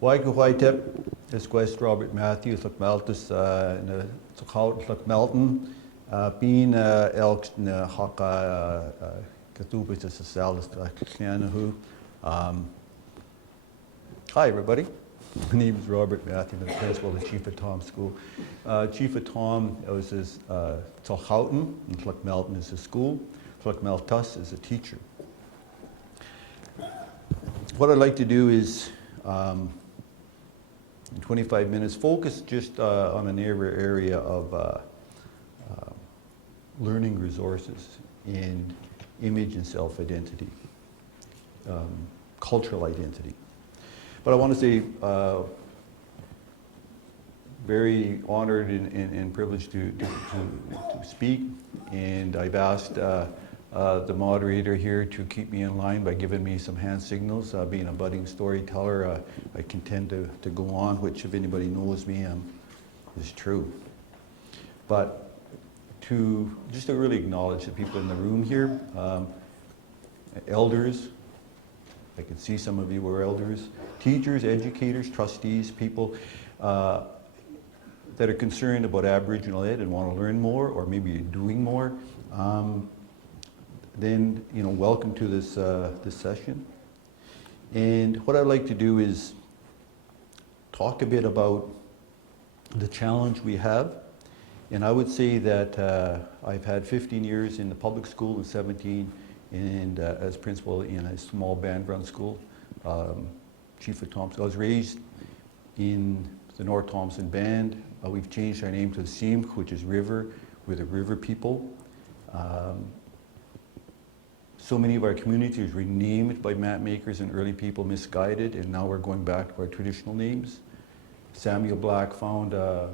Waiko Waitep, Esquest Robert Matthews, Look Maltus, Look Melton, Bean Elks, Haka, Katubis, the Salis, Kianahu. Hi, everybody. My name is Robert Matthews. I'm the principal of the Chief Atahm School. Chief Atahm is Tolhoughton, and Look Melton is a school. Look Meltus is a teacher. What I'd like to do is, in 25 minutes, focus just on an area of learning resources in image and self-identity, cultural identity. But I want to say very honored and privileged to speak, and I've asked the moderator here to keep me in line by giving me some hand signals. Being a budding storyteller, I can tend to go on, which if anybody knows me is true. But just to really acknowledge the people in the room here, elders, I can see some of you are elders, teachers, educators, trustees, people that are concerned about Aboriginal ed and want to learn more, or maybe you're doing more. Then, welcome to this session. And what I'd like to do is talk a bit about the challenge we have. And I would say that I've had 15 years in the public school and 17 and as principal in a small band run school, Chief of Thompson. I was raised in the North Thompson Band. We've changed our name to the Civic, which is river. We're the river people. So many of our communities were named by map makers and early people misguided, and now we're going back to our traditional names. Samuel Black found a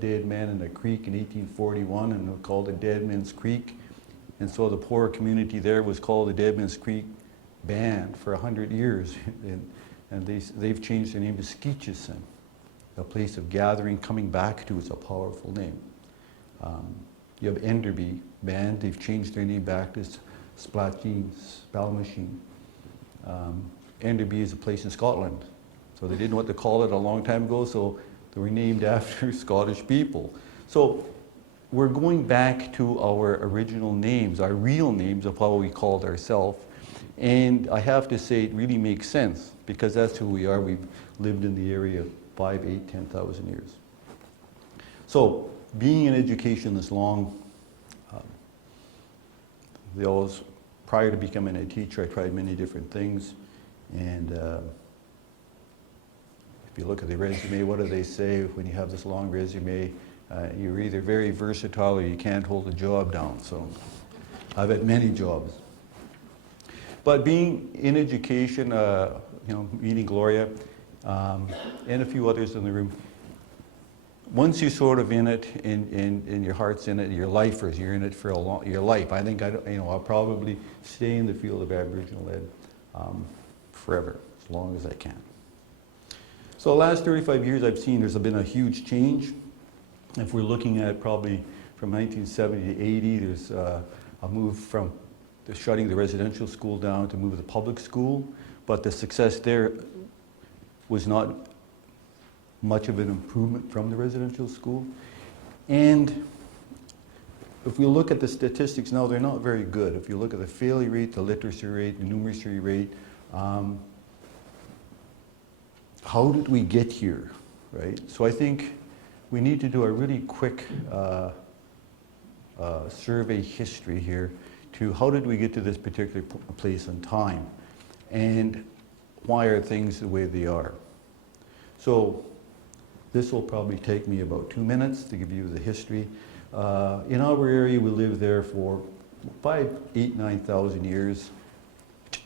dead man in a creek in 1841 and called it Dead Man's Creek. And so the poor community there was called the Dead Man's Creek Band for 100 years. and they've changed their name to Skeetchison, a place of gathering, coming back to. It's a powerful name. You have Enderby Band. They've changed their name back to Splatcheen, Spalmachine. Enderby is a place in Scotland. So they didn't know what to call it a long time ago, so they were named after Scottish people. So we're going back to our original names, our real names of how we called ourselves. And I have to say, it really makes sense, because that's who we are. We've lived in the area 5, 8, 10,000 years. So being in education this long, prior to becoming a teacher, I tried many different things. And if you look at the resume, what do they say when you have this long resume? You're either very versatile or you can't hold a job down. So I've had many jobs. But being in education, meeting Gloria and a few others in the room, once you're sort of in it and your heart's in it, you're lifers, you're in it for your life. I think I'll probably stay in the field of Aboriginal ed forever, as long as I can. So the last 35 years I've seen there's been a huge change. If we're looking at probably from 1970 to 80, there's a move from shutting the residential school down to move to the public school, but the success there was not much of an improvement from the residential school. And if we look at the statistics now, they're not very good. If you look at the failure rate, the literacy rate, the numeracy rate, how did we get here, right? So I think we need to do a really quick survey history here to how did we get to this particular place in time, and why are things the way they are. So this will probably take me about 2 minutes to give you the history. In our area, we lived there for 5, 8, 9,000 years.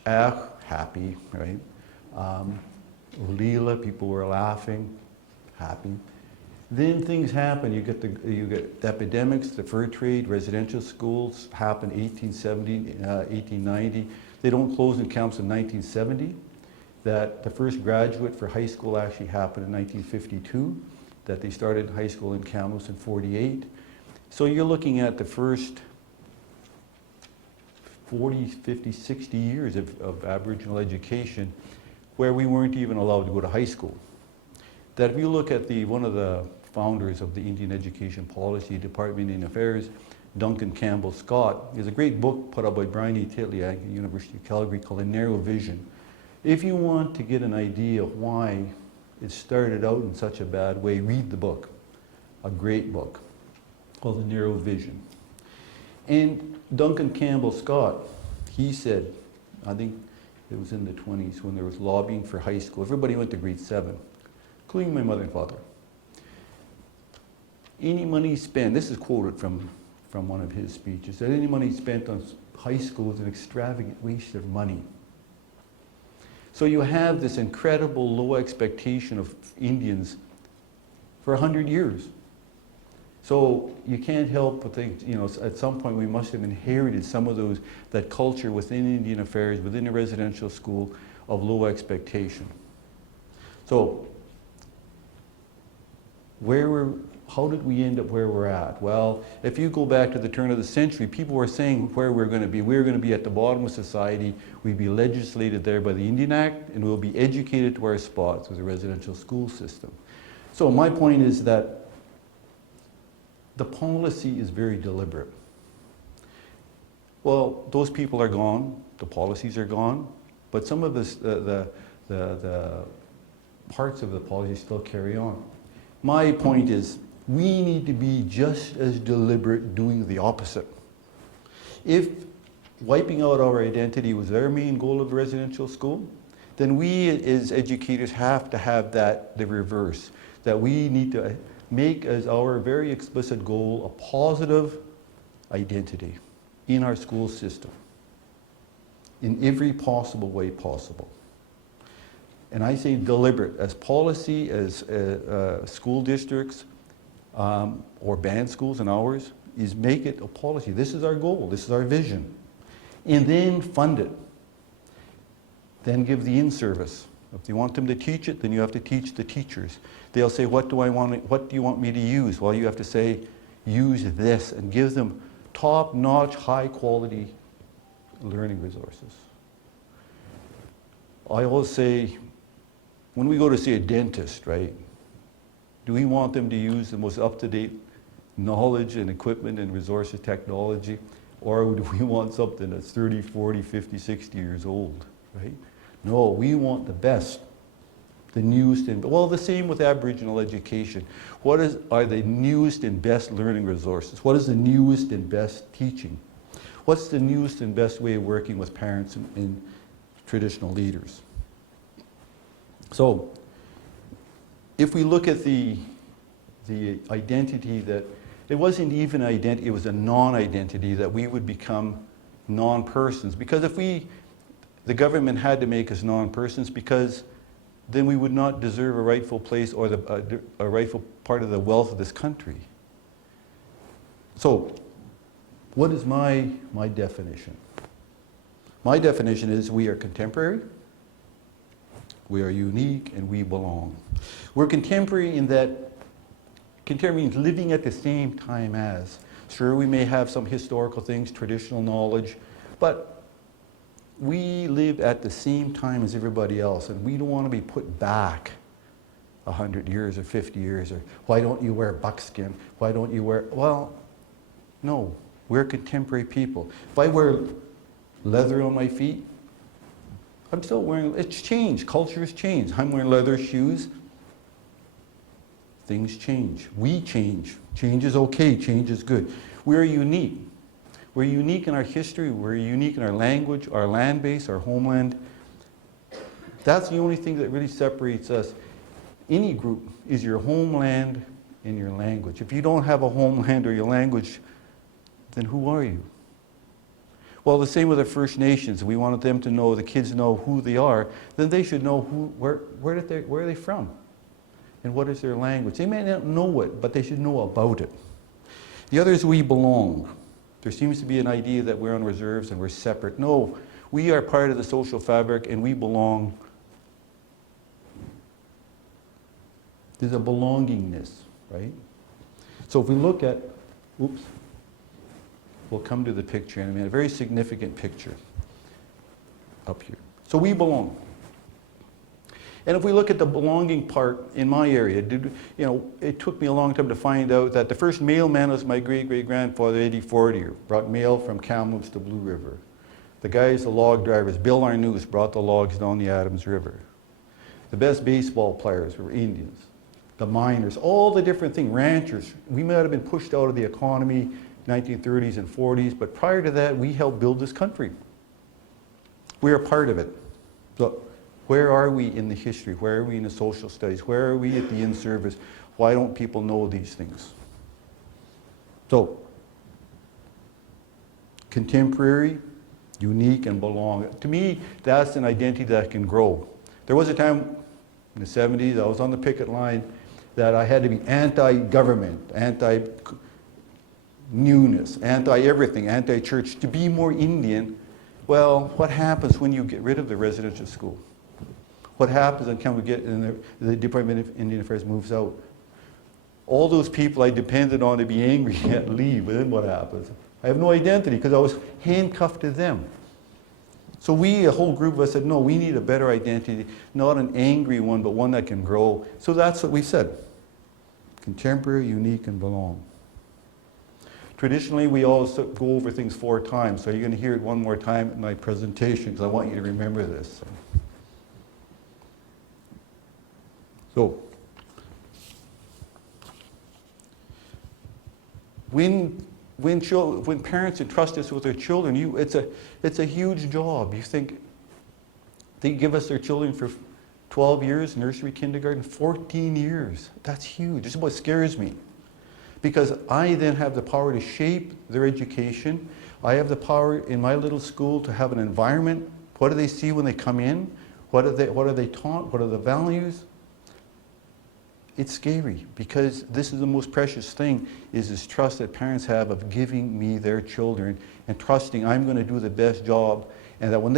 Happy, right? Leela, people were laughing, happy. Then things happen. You get epidemics, the fur trade, residential schools happen 1870, 1890. They don't close in camps in 1970. That the first graduate for high school actually happened in 1952. That they started high school in Kamloops in 48. So you're looking at the first 40, 50, 60 years of Aboriginal education where we weren't even allowed to go to high school. that if you look at one of the founders of the Indian Education Policy Department of Indian Affairs, Duncan Campbell Scott, there's a great book put out by Brian E. Titley at the University of Calgary called A Narrow Vision. If you want to get an idea of why it started out in such a bad way, read the book. A great book called The Narrow Vision. And Duncan Campbell Scott, he said, I think it was in the 20s when there was lobbying for high school. Everybody went to grade 7, including my mother and father. Any money spent, this is quoted from one of his speeches, that any money spent on high school is an extravagant waste of money. So you have this incredible low expectation of Indians for 100 years. So you can't help but think, you know, at some point we must have inherited some of that culture within Indian affairs, within a residential school of low expectation. So how did we end up where we're at? Well, if you go back to the turn of the century, people were saying where we're going to be. We're going to be at the bottom of society. We'd be legislated there by the Indian Act, and we'll be educated to our spots with a residential school system. So my point is that the policy is very deliberate. Well, those people are gone. The policies are gone. But some of the parts of the policy still carry on. My point is, we need to be just as deliberate doing the opposite. If wiping out our identity was our main goal of residential school, then we as educators have to have the reverse, that we need to make as our very explicit goal a positive identity in our school system in every possible way possible. And I say deliberate, as policy, as school districts, or band schools and ours, is make it a policy. This is our goal, this is our vision. And then fund it. Then give the in-service. If you want them to teach it, then you have to teach the teachers. They'll say, what do you want me to use? Well, you have to say, use this, and give them top-notch, high-quality learning resources. I always say, when we go to see a dentist, right, do we want them to use the most up-to-date knowledge and equipment and resources technology, or do we want something that's 30, 40, 50, 60 years old, right? No, we want the best, the newest, and well, the same with Aboriginal education. What are the newest and best learning resources? What is the newest and best teaching? What's the newest and best way of working with parents and traditional leaders? So, if we look at the identity that, it wasn't even identity, it was a non-identity that we would become non-persons. Because if the government had to make us non-persons, because then we would not deserve a rightful place or a rightful part of the wealth of this country. So, what is my definition? My definition is we are contemporary, we are unique, and we belong. We're contemporary in that contemporary means living at the same time as. Sure, we may have some historical things, traditional knowledge, but we live at the same time as everybody else, and we don't want to be put back 100 years or 50 years, or why don't you wear buckskin? Why don't you wear, well, no, we're contemporary people. If I wear leather on my feet, I'm still wearing, it's changed, culture has changed. I'm wearing leather shoes. Things change. We change. Change is okay, change is good. We're unique. We're unique in our history, we're unique in our language, our land base, our homeland. That's the only thing that really separates us. Any group is your homeland and your language. If you don't have a homeland or your language, then who are you? Well, the same with the First Nations. We wanted them to know, the kids know who they are, then they should know where are they from? And what is their language? They may not know it, but they should know about it. The other is we belong. There seems to be an idea that we're on reserves and we're separate. No, we are part of the social fabric and we belong. There's a belongingness, right? So if we look at, oops, we'll come to the picture in a minute, a very significant picture up here. So we belong. And if we look at the belonging part in my area, it took me a long time to find out that the first mailman was my great-great-grandfather, Eddie Fortier, brought mail from Kamloops to Blue River. The guys, the log drivers, Bill Arnoux brought the logs down the Adams River. The best baseball players were Indians. The miners, all the different things, ranchers. We might have been pushed out of the economy 1930s and 40s, but prior to that, we helped build this country. We're a part of it. So where are we in the history? Where are we in the social studies? Where are we at the in-service? Why don't people know these things? So, contemporary, unique, and belong. To me, that's an identity that can grow. There was a time in the 70s, I was on the picket line, that I had to be anti-government, anti-newness, anti-everything, anti-church, to be more Indian. Well, what happens when you get rid of the residential school? What happens when the Department of Indian Affairs moves out? All those people I depended on to be angry at leave, and then what happens? I have no identity because I was handcuffed to them. So we, a whole group of us, said, no, we need a better identity, not an angry one, but one that can grow. So that's what we said. Contemporary, unique, and belong. Traditionally, we always go over things 4 times, so you're going to hear it one more time in my presentation, because I want you to remember this. So, when parents entrust us with their children, it's a huge job. You think they give us their children for 12 years, nursery, kindergarten, 14 years. That's huge. This is what scares me. Because I then have the power to shape their education. I have the power in my little school to have an environment. What do they see when they come in? What are they taught? What are the values? It's scary because this is the most precious thing, is this trust that parents have of giving me their children and trusting I'm going to do the best job, and that when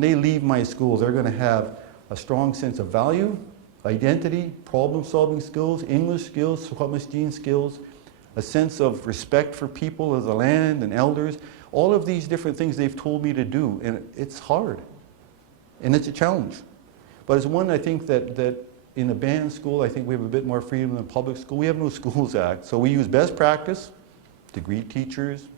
they leave my school, they're going to have a strong sense of value, identity, problem-solving skills, English skills, Swahili skills, a sense of respect for people of the land and elders, all of these different things they've told me to do, and it's hard, and it's a challenge. But it's one I think that in a band school, I think we have a bit more freedom than public school. We have no Schools Act, so we use best practice to greet teachers,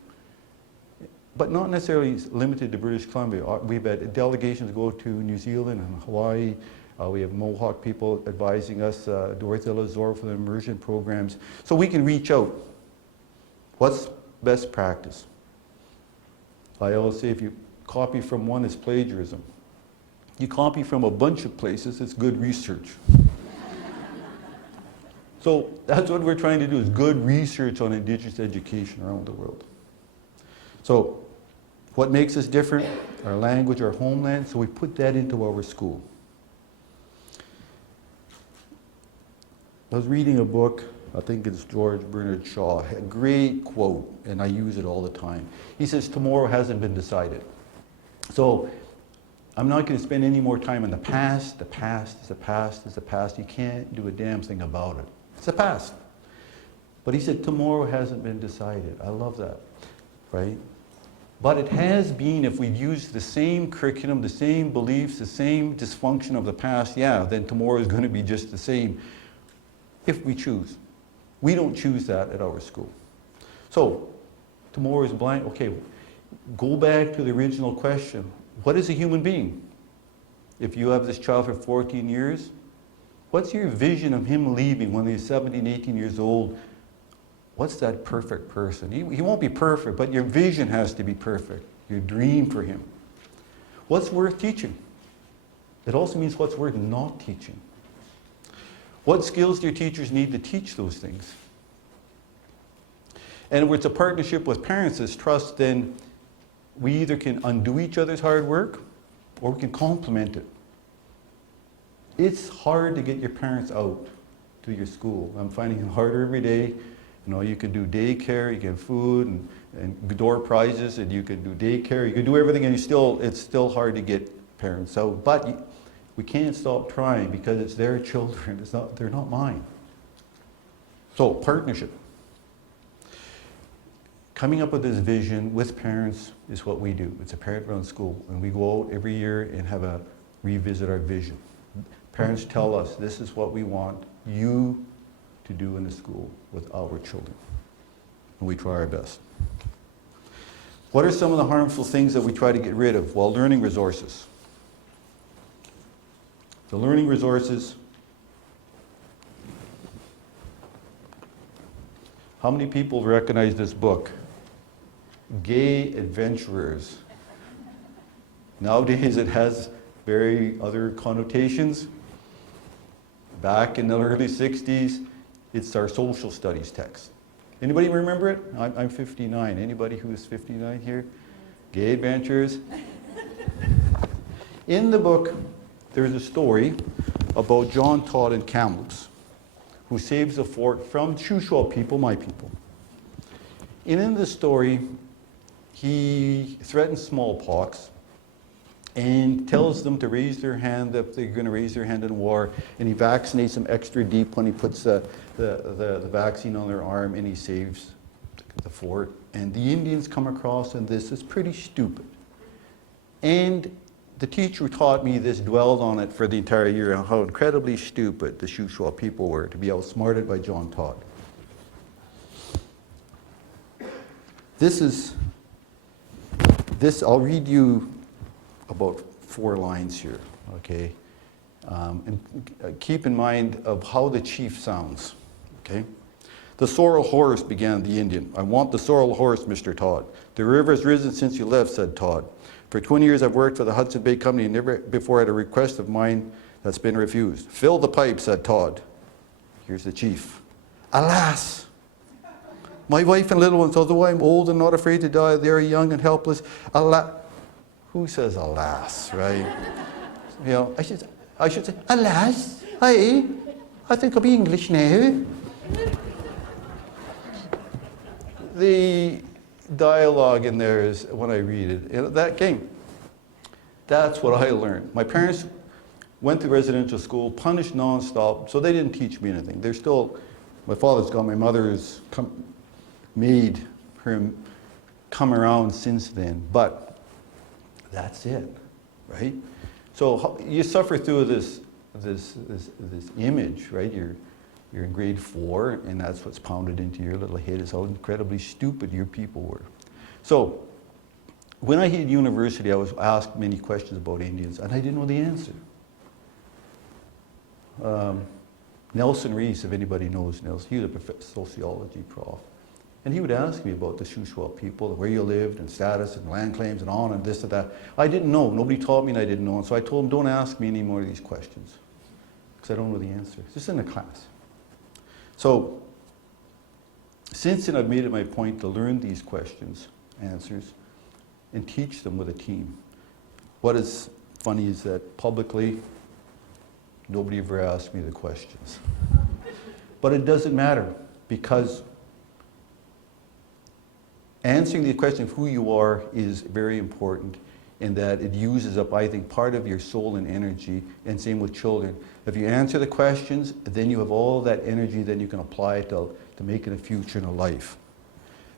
but not necessarily limited to British Columbia. We've had delegations go to New Zealand and Hawaii. We have Mohawk people advising us, Dorothy Lazor for the immersion programs. So we can reach out. What's best practice? I always say if you copy from one, it's plagiarism. You copy from a bunch of places, it's good research. So that's what we're trying to do, is good research on Indigenous education around the world. So what makes us different? Our language, our homeland, so we put that into our school. I was reading a book, I think it's George Bernard Shaw, a great quote, and I use it all the time. He says, tomorrow hasn't been decided. So I'm not going to spend any more time in the past. The past is the past is the past. You can't do a damn thing about it. It's the past. But he said, tomorrow hasn't been decided. I love that, right? But it has been, if we've used the same curriculum, the same beliefs, the same dysfunction of the past, yeah, then tomorrow is going to be just the same, if we choose. We don't choose that at our school. So, tomorrow is blank. Okay, go back to the original question. What is a human being? If you have this child for 14 years, what's your vision of him leaving when he's 17, 18 years old? What's that perfect person? He won't be perfect, but your vision has to be perfect. Your dream for him. What's worth teaching? It also means what's worth not teaching. What skills do your teachers need to teach those things? And if it's a partnership with parents as trust, then we either can undo each other's hard work or we can complement it. It's hard to get your parents out to your school. I'm finding it harder every day. You know, you can do daycare, you can have food and door prizes, and you can do daycare, you can do everything, and it's still hard to get parents out. But we can't stop trying because it's their children. They're not mine. So, partnership. Coming up with this vision with parents is what we do. It's a parent-run school, and we go out every year and revisit our vision. Parents tell us this is what we want you to do in the school with our children. And we try our best. What are some of the harmful things that we try to get rid of? Well, learning resources. The learning resources. How many people recognize this book? Gay Adventurers. Nowadays it has very other connotations. Back in the early 60s, it's our social studies text. Anybody remember it? I'm 59. Anybody who is 59 here? Gay Adventures. In the book, there's a story about John Todd in Kamloops, who saves the fort from Shuswap people, my people. And in the story, he threatens smallpox and tells them to raise their hand if they're going to raise their hand in war, and he vaccinates them extra deep when he puts the vaccine on their arm, and he saves the fort. And the Indians come across, and this is pretty stupid. And the teacher who taught me this dwelled on it for the entire year, and how incredibly stupid the Shuswap people were to be outsmarted by John Todd. I'll read you about 4 lines here, okay? And keep in mind of how the chief sounds, okay? The sorrel horse, began the Indian. I want the sorrel horse, Mr. Todd. The river has risen since you left, said Todd. For 20 years I've worked for the Hudson Bay Company and never before had a request of mine that's been refused. Fill the pipe, said Todd. Here's the chief. Alas! My wife and little ones, although I'm old and not afraid to die, they are young and helpless. Alas! Who says alas, right? You know, I should say, alas, I think I'll be English now. The dialogue in there is, when I read it, that game, that's what I learned. My parents went to residential school, punished nonstop, so they didn't teach me anything. They're still, my father's gone, my mother's made her come around since then, but that's it, right? So you suffer through this image, right? You're in grade 4, and that's what's pounded into your little head, is how incredibly stupid your people were. So when I hit university, I was asked many questions about Indians, and I didn't know the answer. Nelson Reese, if anybody knows Nelson, he was a sociology prof. And he would ask me about the Shuswap people, where you lived, and status, and land claims, and on, and this and that. I didn't know. Nobody taught me, and I didn't know. And so I told him, don't ask me any more of these questions, because I don't know the answer. It's just in the class. So since then, I've made it my point to learn these questions, answers, and teach them with a team. What is funny is that publicly, nobody ever asked me the questions. But it doesn't matter, because answering the question of who you are is very important, in that it uses up, I think, part of your soul and energy, and same with children. If you answer the questions, then you have all that energy, then you can apply it to making a future in a life.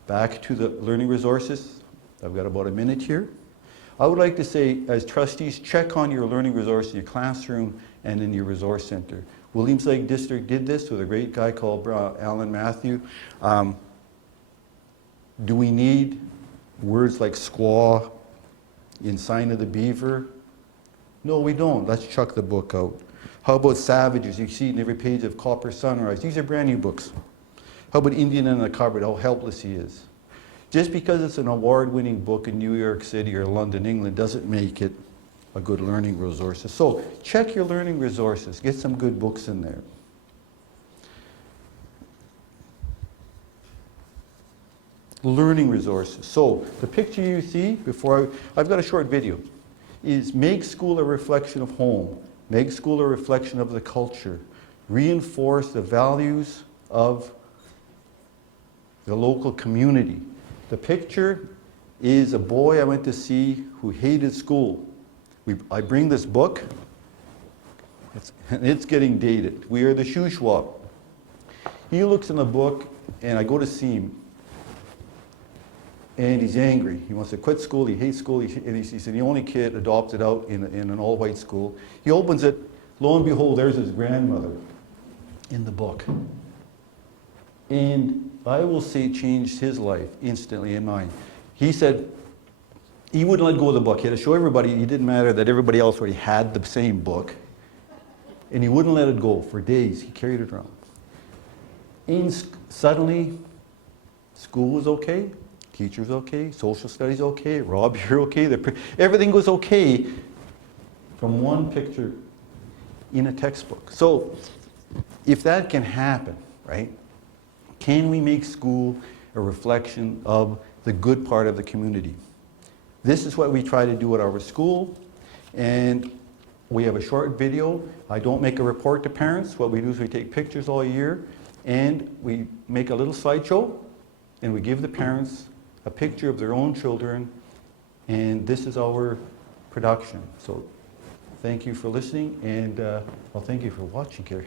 Back to the learning resources. I've got about a minute here. I would like to say, as trustees, check on your learning resources in your classroom and in your resource center. Williams Lake District did this with a great guy called Alan Matthew. Do we need words like squaw in Sign of the Beaver? No, we don't. Let's chuck the book out. How about savages? You see it in every page of Copper Sunrise. These are brand new books. How about Indian in the Cupboard? How helpless he is. Just because it's an award-winning book in New York City or London, England, doesn't make it a good learning resource. So check your learning resources. Get some good books in there. Learning resources. So the picture you see I've got a short video, is make school a reflection of home. Make school a reflection of the culture. Reinforce the values of the local community. The picture is a boy I went to see who hated school. I bring this book, it's getting dated. We are the Shuswap. He looks in the book, and I go to see him, and he's angry. He wants to quit school, he hates school, and he's the only kid adopted out in an all-white school. He opens it, Lo and behold, there's his grandmother in the book. And I will say it changed his life instantly and mine. He said he wouldn't let go of the book. He had to show everybody, it didn't matter that everybody else already had the same book. And he wouldn't let it go for days. He carried it around. And suddenly, school was okay, teachers okay, social studies okay, Rob, you're okay, everything was okay from one picture in a textbook. So if that can happen, right, can we make school a reflection of the good part of the community? This is what we try to do at our school, and we have a short video. I don't make a report to parents. What we do is we take pictures all year, and we make a little slideshow, and we give the parents a picture of their own children, and this is our production. So thank you for listening, and well, thank you for watching, Carrie.